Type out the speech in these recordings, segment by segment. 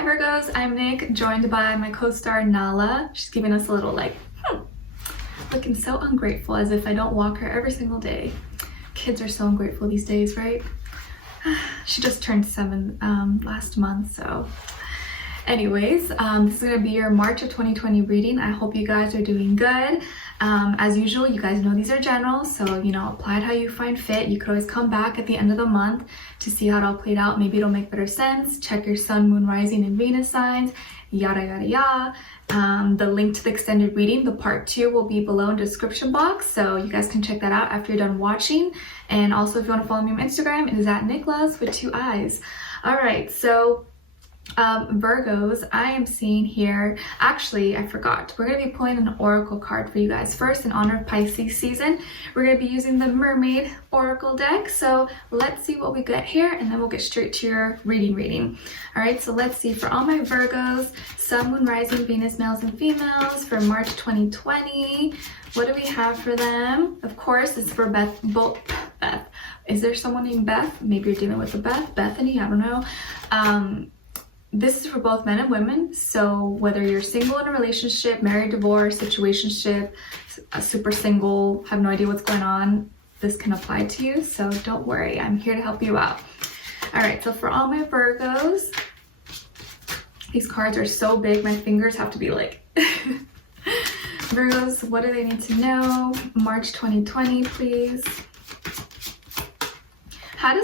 Hi Virgos, I'm Nick, joined by my co-star Nala. She's giving us a little like, looking so ungrateful, as if I don't walk her every single day. Kids are so ungrateful these days, right? She just turned 7 last month, so anyways, this is going to be your March of 2020 reading. I hope you guys are doing good. As usual, you guys know these are general, so you know, apply it how you find fit. You could always come back at the end of the month to see how it all played out. Maybe it'll make better sense. Check your sun, moon, rising, and Venus signs, yada yada yada. The link to the extended reading, the part 2, will be below in the description box, so you guys can check that out after you're done watching. And also, if you want to follow me on Instagram, it is at Nicloves with 2 eyes. All right, so Virgos, I am seeing here, actually I forgot, we're going to be pulling an oracle card for you guys. First, in honor of Pisces season, we're going to be using the Mermaid Oracle deck. So let's see what we get here, and then we'll get straight to your reading. All right, so let's see, for all my Virgos, Sun, Moon, Rising, Venus, males and females for March 2020, what do we have for them? Of course, it's for Beth. Is there someone named Beth? Maybe you're dealing with a Bethany, I don't know. This is for both men and women, so whether you're single in a relationship, married, divorced, situationship, super single, have no idea what's going on, this can apply to you, so don't worry, I'm here to help you out. All right, so for all my Virgos, these cards are so big, my fingers have to be like... Virgos, what do they need to know? March 2020, please. How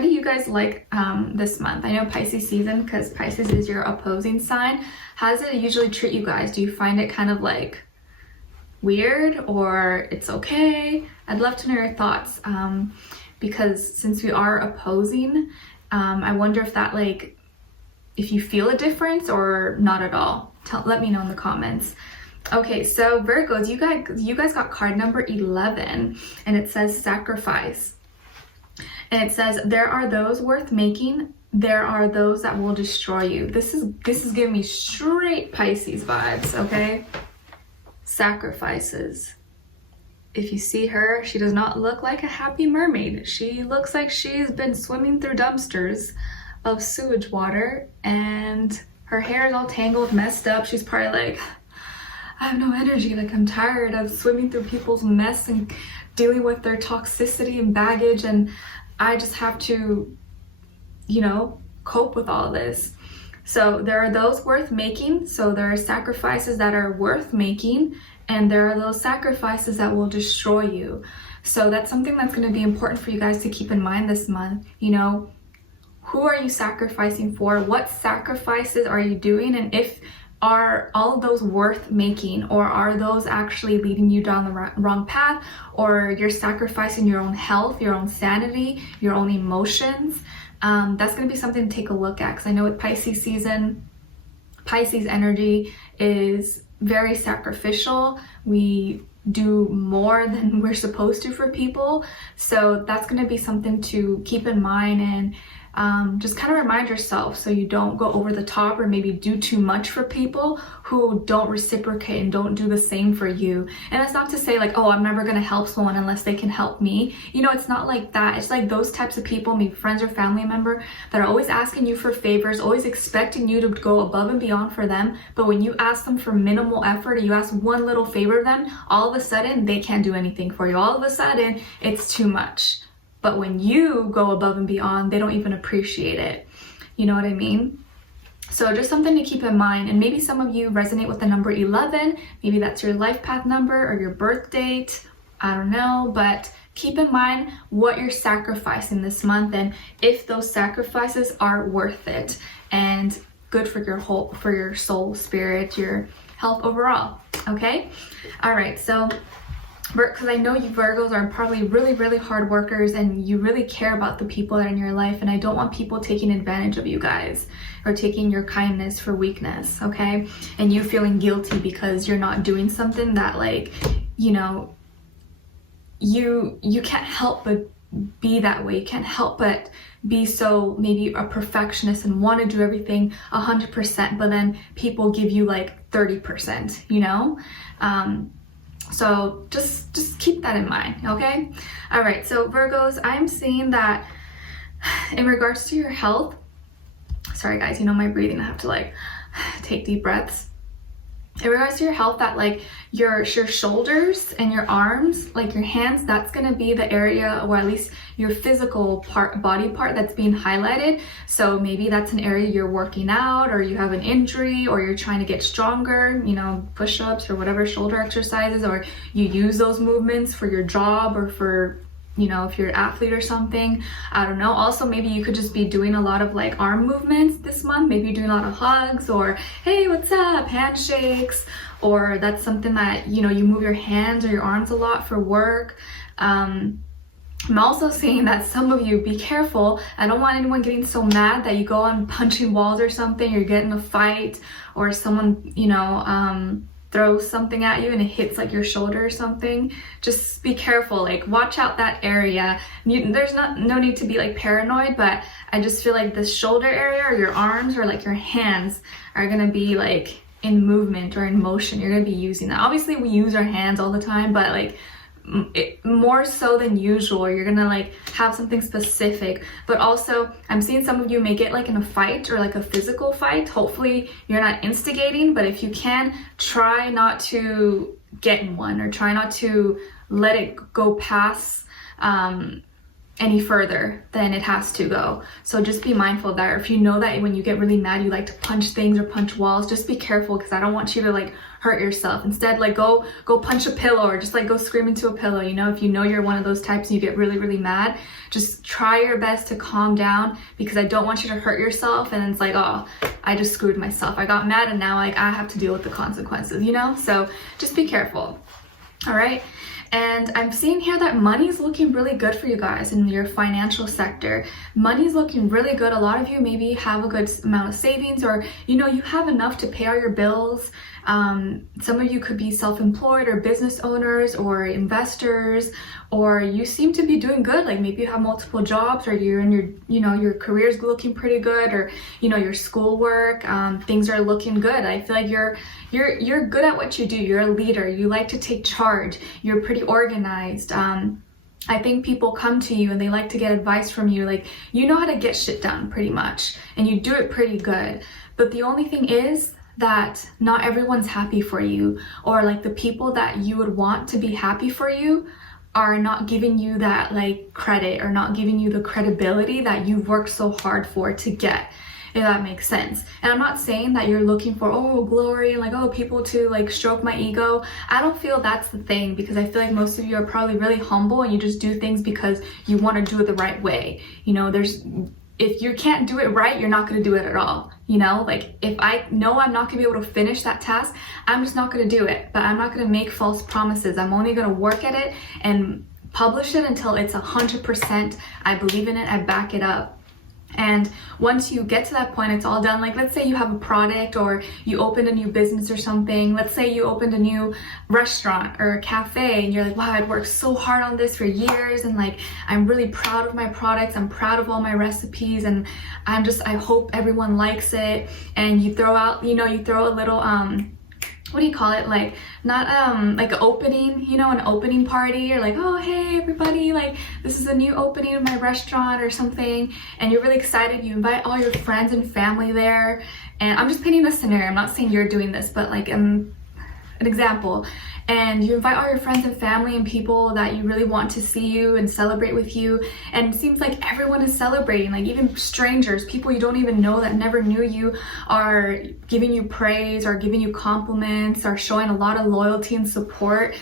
do you guys like this month? I know Pisces season, because Pisces is your opposing sign. How does it usually treat you guys? Do you find it kind of like weird, or it's okay? I'd love to know your thoughts, because since we are opposing, I wonder if that, like, if you feel a difference or not at all. Let me know in the comments. Okay, so Virgos, you guys got card number 11, and it says sacrifice. And it says, there are those worth making, there are those that will destroy you. This is giving me straight Pisces vibes, okay? Sacrifices. If you see her, she does not look like a happy mermaid. She looks like she's been swimming through dumpsters of sewage water, and her hair is all tangled, messed up. She's probably like, I have no energy, like I'm tired of swimming through people's mess and dealing with their toxicity and baggage, and I just have to, you know, cope with all this. So there are those worth making. So there are sacrifices that are worth making, and there are those sacrifices that will destroy you. So that's something that's going to be important for you guys to keep in mind this month. You know, who are you sacrificing for? What sacrifices are you doing? And if are all of those worth making, or are those actually leading you down the wrong path, or you're sacrificing your own health, your own sanity, your own emotions? That's going to be something to take a look at, because I know with Pisces season, Pisces energy is very sacrificial. We do more than we're supposed to for people, so that's going to be something to keep in mind, and just kind of remind yourself so you don't go over the top or maybe do too much for people who don't reciprocate and don't do the same for you. And it's not to say like, oh, I'm never going to help someone unless they can help me. You know, it's not like that. It's like those types of people, maybe friends or family member, that are always asking you for favors, always expecting you to go above and beyond for them. But when you ask them for minimal effort, or you ask one little favor of them, all of a sudden they can't do anything for you. All of a sudden it's too much. But when you go above and beyond, they don't even appreciate it. You know what I mean? So just something to keep in mind. And maybe some of you resonate with the number 11. Maybe that's your life path number or your birth date. I don't know. But keep in mind what you're sacrificing this month, and if those sacrifices are worth it and good for your soul, spirit, your health overall. Okay? All right. So because I know you Virgos are probably really hard workers, and you really care about the people that are in your life, and I don't want people taking advantage of you guys or taking your kindness for weakness, okay? And you feeling guilty because you're not doing something that, like, you know, you can't help but be that way. You can't help but be so maybe a perfectionist and want to do everything 100%, but then people give you like 30%, you know? So just keep that in mind, okay? All right, so Virgos, I'm seeing that in regards to your health, sorry guys, you know my breathing, I have to like take deep breaths. In regards to your health, that like your shoulders and your arms, like your hands, that's gonna be the area, or at least your physical body part that's being highlighted. So maybe that's an area you're working out, or you have an injury, or you're trying to get stronger, you know, push-ups or whatever shoulder exercises, or you use those movements for your job or for, you know, if you're an athlete or something, I don't know. Also, maybe you could just be doing a lot of like arm movements this month. Maybe you're doing a lot of hugs, or hey, what's up, handshakes, or that's something that, you know, you move your hands or your arms a lot for work. I'm also seeing that some of you, be careful. I don't want anyone getting so mad that you go on punching walls or something, or you get in a fight, or someone, you know, throws something at you and it hits like your shoulder or something. Just be careful, like watch out that area. There's no need to be like paranoid, but I just feel like this shoulder area, or your arms, or like your hands are gonna be like in movement or in motion. You're gonna be using that. Obviously we use our hands all the time, but like more so than usual, you're gonna like have something specific. But also I'm seeing some of you may get like in a fight, or like a physical fight. Hopefully you're not instigating, but if you can, try not to get in one, or try not to let it go past any further than it has to go. So just be mindful of that. Or if you know that when you get really mad you like to punch things or punch walls, just be careful, because I don't want you to like hurt yourself. Instead, like go punch a pillow, or just like go scream into a pillow. You know, if you know you're one of those types and you get really, really mad, just try your best to calm down, because I don't want you to hurt yourself and it's like, oh, I just screwed myself. I got mad and now like I have to deal with the consequences, you know? So just be careful. All right. And I'm seeing here that money's looking really good for you guys in your financial sector. Money's looking really good. A lot of you maybe have a good amount of savings, or, you know, you have enough to pay all your bills. Some of you could be self-employed, or business owners, or investors, or you seem to be doing good. Like maybe you have multiple jobs, or you're in your, you know, your career's looking pretty good, or, you know, your schoolwork, things are looking good. I feel like you're good at what you do. You're a leader. You like to take charge. You're pretty organized. I think people come to you and they like to get advice from you. Like, you know how to get shit done pretty much, and you do it pretty good. But the only thing is that not everyone's happy for you, or like the people that you would want to be happy for you are not giving you that like credit, or not giving you the credibility that you've worked so hard for to get, if that makes sense. And I'm not saying that you're looking for, oh, glory, like, oh, people to like stroke my ego. I don't feel that's the thing, because I feel like most of you are probably really humble and you just do things because you want to do it the right way. You know, if you can't do it right, you're not going to do it at all. You know, like if I know I'm not going to be able to finish that task, I'm just not going to do it. But I'm not going to make false promises. I'm only going to work at it and publish it until it's 100%. I believe in it. I back it up. And once you get to that point, it's all done. Like, let's say you have a product, or you opened a new business or something. Let's say you opened a new restaurant or a cafe, and you're like, wow, I'd worked so hard on this for years, and like, I'm really proud of my products. I'm proud of all my recipes, and I hope everyone likes it. And you throw out, you know, you throw a little, what do you call it? Like, not like an opening, you know, an opening party. You're like, oh, hey, everybody, like, this is a new opening of my restaurant or something. And you're really excited. You invite all your friends and family there. And I'm just painting a scenario. I'm not saying you're doing this, but like an example. And you invite all your friends and family and people that you really want to see you and celebrate with you. And it seems like everyone is celebrating, like even strangers, people you don't even know that never knew you, are giving you praise, or giving you compliments, or showing a lot of loyalty and support.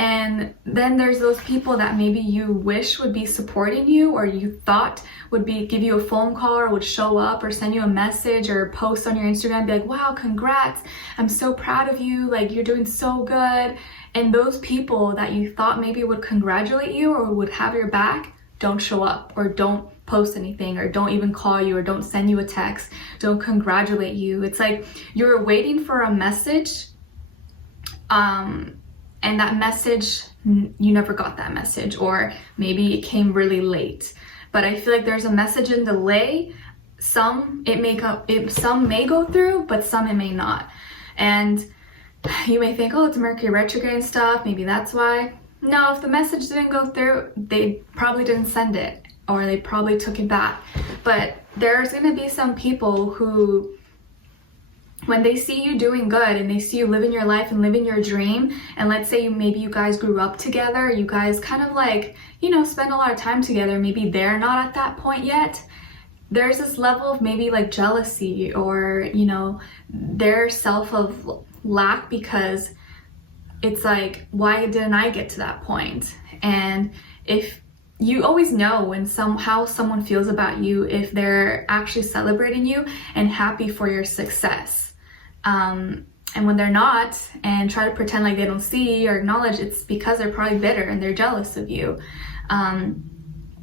And then there's those people that maybe you wish would be supporting you, or you thought would give you a phone call, or would show up, or send you a message, or post on your Instagram, be like, wow, congrats, I'm so proud of you, like, you're doing so good. And those people that you thought maybe would congratulate you or would have your back don't show up, or don't post anything, or don't even call you, or don't send you a text, don't congratulate you. It's like you were waiting for a message, and that message, you never got that message, or maybe it came really late. But I feel like there's a message in delay. Some may go through, but some it may not. And you may think, oh, it's Mercury retrograde and stuff, maybe that's why. No, if the message didn't go through, they probably didn't send it, or they probably took it back. But there's going to be some people who, when they see you doing good and they see you living your life and living your dream, and let's say maybe you guys grew up together, you guys kind of like, you know, spend a lot of time together, maybe they're not at that point yet, there's this level of maybe like jealousy, or, you know, their self of lack, because it's like, why didn't I get to that point? And if you always know when how someone feels about you, if they're actually celebrating you and happy for your success. And when they're not and try to pretend like they don't see or acknowledge, it's because they're probably bitter and they're jealous of you.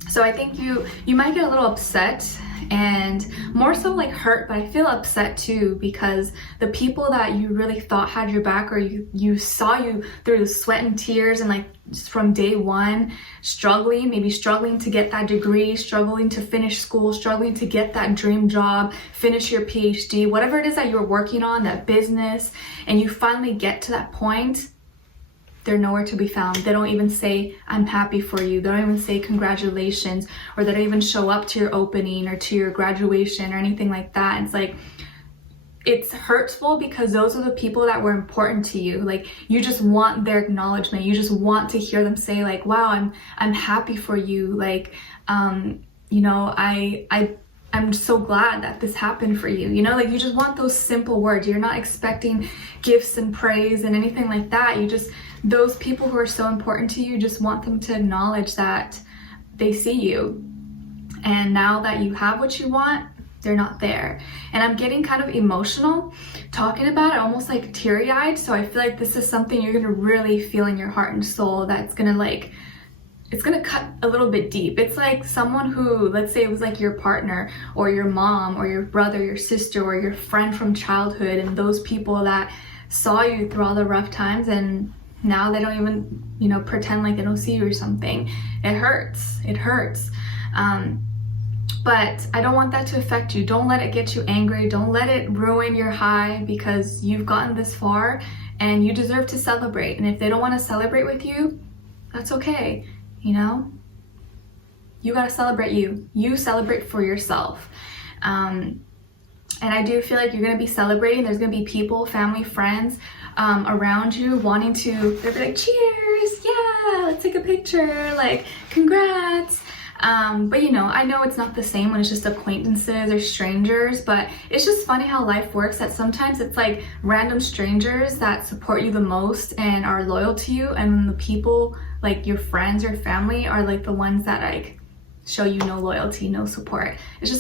So I think you might get a little upset, and more so like hurt, but I feel upset too, because the people that you really thought had your back, or you saw you through the sweat and tears and like just from day one, maybe struggling to get that degree, struggling to finish school, struggling to get that dream job, finish your PhD, whatever it is that you're working on, that business, and you finally get to that point, they're nowhere to be found. They don't even say, I'm happy for you. They don't even say congratulations, or they don't even show up to your opening or to your graduation or anything like that. And it's like, it's hurtful, because those are the people that were important to you. Like, you just want their acknowledgement. You just want to hear them say like, wow, I'm happy for you. Like, you know, I'm so glad that this happened for you. You know, like, you just want those simple words. You're not expecting gifts and praise and anything like that. Those people who are so important to you, just want them to acknowledge that they see you. And now that you have what you want, they're not there. And I'm getting kind of emotional talking about it, almost like teary-eyed. So I feel like this is something you're gonna really feel in your heart and soul, that's gonna like, it's gonna cut a little bit deep. It's like someone who, let's say it was like your partner or your mom or your brother, your sister, or your friend from childhood, and those people that saw you through all the rough times, and now they don't even, you know, pretend like they don't see you or something. It hurts. It hurts. But I don't want that to affect you. Don't let it get you angry. Don't let it ruin your high, because you've gotten this far and you deserve to celebrate. And if they don't want to celebrate with you, that's okay. You know, you got to celebrate you. You celebrate for yourself. And I do feel like you're going to be celebrating. There's going to be people, family, friends around you wanting to, they'll be like, cheers, yeah, let's take a picture, like, congrats. But you know, I know it's not the same when it's just acquaintances or strangers, but it's just funny how life works, that sometimes it's like random strangers that support you the most and are loyal to you, and the people like your friends or family are like the ones that like show you no loyalty, no support. It's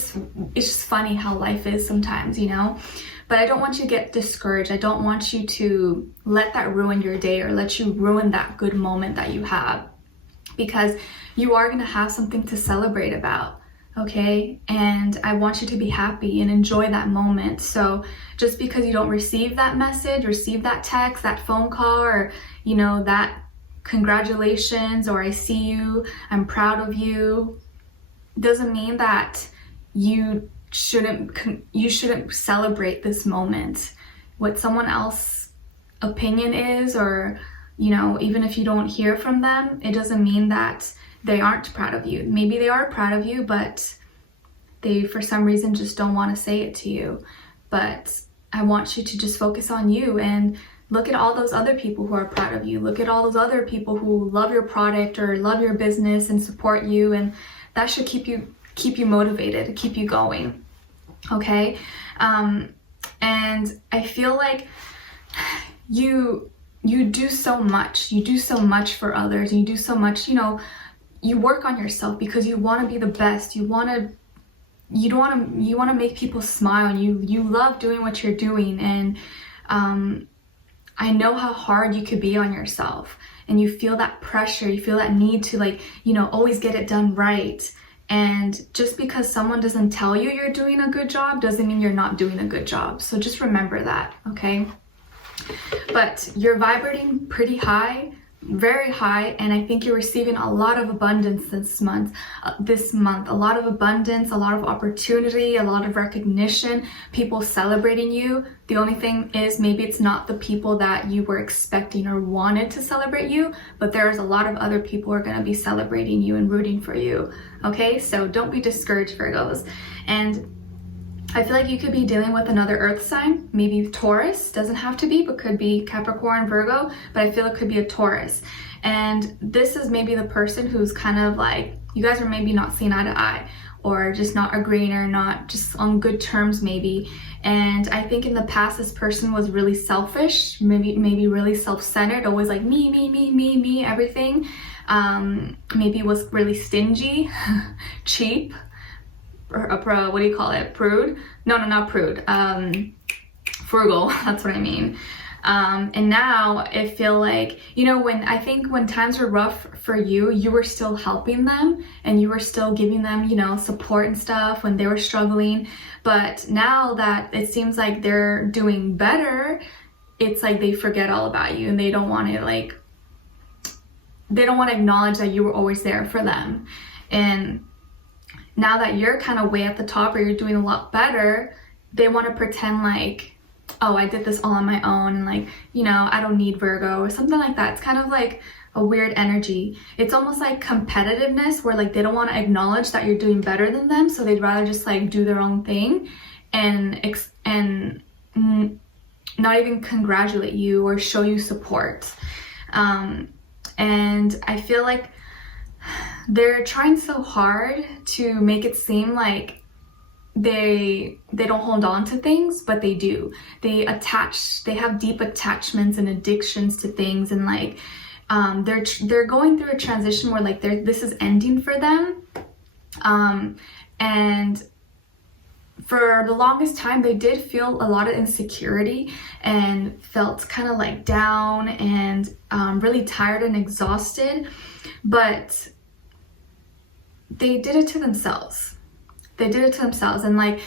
just funny how life is sometimes, you know? But I don't want you to get discouraged. I don't want you to let that ruin your day, or let you ruin that good moment that you have, because you are going to have something to celebrate about, okay? And I want you to be happy and enjoy that moment. So just because you don't receive that message, receive that text, that phone call, or, you know, that congratulations, or I see you, I'm proud of you, doesn't mean that you shouldn't celebrate this moment. What someone else's opinion is, or, you know, even if you don't hear from them, it doesn't mean that they aren't proud of you. Maybe they are proud of you, but they for some reason just don't want to say it to you. But I want you to just focus on you and look at all those other people who are proud of you. Look at all those other people who love your product or love your business and support you, and that should keep you motivated, keep you going. Okay? And I feel like you do so much. You do so much for others. You do so much, you know, you work on yourself because you want to be the best. You want to make people smile, and you love doing what you're doing. And I know how hard you could be on yourself, and you feel that pressure, you feel that need to, like, you know, always get it done right. And just because someone doesn't tell you you're doing a good job doesn't mean you're not doing a good job. So just remember that, okay? But you're vibrating pretty high. very high, and I think you're receiving a lot of abundance this month. A lot of abundance, a lot of opportunity, a lot of recognition, people celebrating you. The only thing is, maybe it's not the people that you were expecting or wanted to celebrate you, but there's a lot of other people who are going to be celebrating you and rooting for you. Okay, so don't be discouraged, Virgos. And I feel like you could be dealing with another earth sign, maybe Taurus, doesn't have to be, but could be Capricorn, Virgo, but I feel it could be a Taurus. And this is maybe the person who's kind of like, you guys are maybe not seeing eye to eye, or just not agreeing, or not just on good terms maybe. And I think in the past, this person was really selfish, maybe really self-centered, always like me, everything. Maybe was really stingy, cheap, or what do you call it? Prude? No, not prude. Frugal, that's what I mean. And now I feel like, you know, when times were rough for you, you were still helping them and you were still giving them, you know, support and stuff when they were struggling. But now that it seems like they're doing better, it's like they forget all about you, and they don't want to acknowledge that you were always there for them. And now that you're kind of way at the top, or you're doing a lot better, they want to pretend like, oh, I did this all on my own, and like, you know, I don't need Virgo, or something like that. It's kind of like a weird energy. It's almost like competitiveness, where like they don't want to acknowledge that you're doing better than them, so they'd rather just like do their own thing and not even congratulate you or show you support. And I feel like they're trying so hard to make it seem like they don't hold on to things, but they do. They have deep attachments and addictions to things, and like they're going through a transition where like this is ending for them. And for the longest time, they did feel a lot of insecurity and felt kind of like down and really tired and exhausted, but they did it to themselves. And like,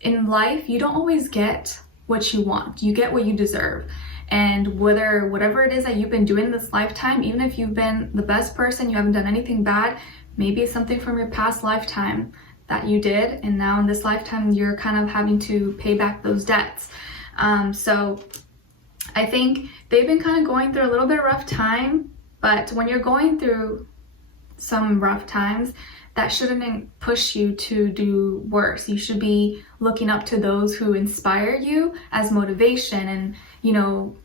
in life, you don't always get what you want. You get what you deserve. And whatever it is that you've been doing this lifetime, even if you've been the best person, you haven't done anything bad, maybe it's something from your past lifetime that you did, and now in this lifetime, you're kind of having to pay back those debts. So I think they've been kind of going through a little bit of rough time, but when you're going through some rough times, that shouldn't push you to do worse. You should be looking up to those who inspire you as motivation, and, you know,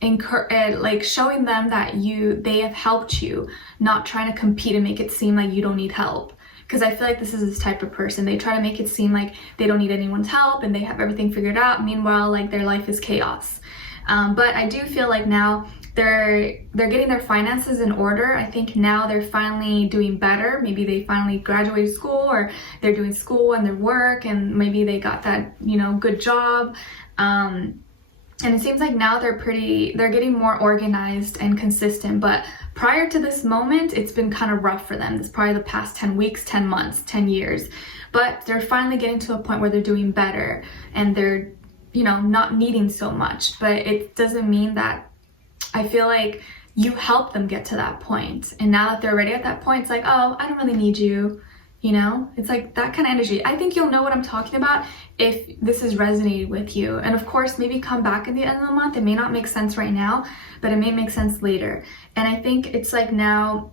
like showing them that they have helped you, not trying to compete and make it seem like you don't need help. Because I feel like this is this type of person. They try to make it seem like they don't need anyone's help and they have everything figured out. Meanwhile, like, their life is chaos. But I do feel like now they're getting their finances in order. I think now they're finally doing better. Maybe they finally graduated school, or they're doing school and their work, and maybe they got that, you know, good job. And it seems like now they're getting more organized and consistent. But prior to this moment, it's been kind of rough for them. It's probably the past 10 weeks, 10 months, 10 years. But they're finally getting to a point where they're doing better, and they're, you know, not needing so much. But it doesn't mean that, I feel like you help them get to that point. And now that they're already at that point, it's like, oh, I don't really need you. You know, it's like that kind of energy. I think you'll know what I'm talking about if this is resonating with you. And of course, maybe come back at the end of the month. It may not make sense right now, but it may make sense later. And I think it's like now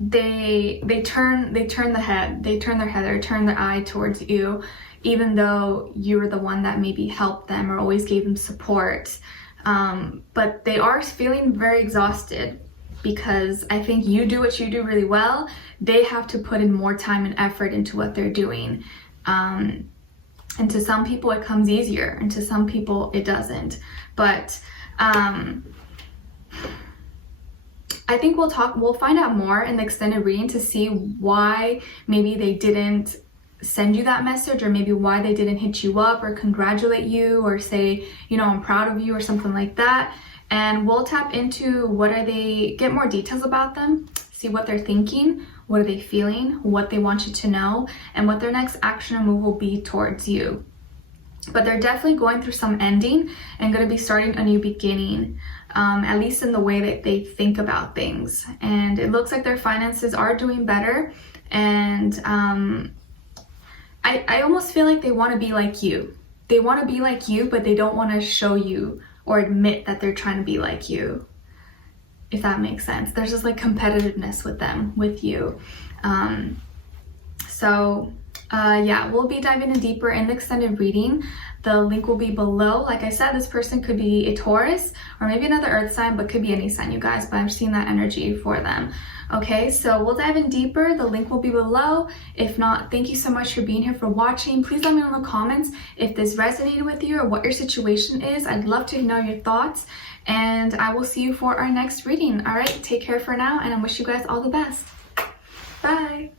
they turn their eye towards you, even though you were the one that maybe helped them or always gave them support. But they are feeling very exhausted, because I think you do what you do really well. They have to put in more time and effort into what they're doing. And to some people it comes easier, and to some people it doesn't. But I think we'll find out more in the extended reading to see why maybe they didn't send you that message, or maybe why they didn't hit you up or congratulate you or say, you know, I'm proud of you or something like that. And we'll tap into get more details about them, see what they're thinking, what are they feeling, what they want you to know, and what their next action or move will be towards you. but they're definitely going through some ending and going to be starting a new beginning, at least in the way that they think about things. And it looks like their finances are doing better, and I almost feel like they want to be like you. They want to be like you, but they don't want to show you or admit that they're trying to be like you, if that makes sense. There's just like competitiveness with them, with you. Yeah, we'll be diving in deeper in the extended reading. The link will be below. Like I said, this person could be a Taurus or maybe another earth sign, but could be any sign, you guys, but I've seen that energy for them. Okay, so we'll dive in deeper. The link will be below. If not, thank you so much for being here, for watching. Please let me know in the comments if this resonated with you or what your situation is. I'd love to know your thoughts, and I will see you for our next reading. All right, take care for now, and I wish you guys all the best. Bye.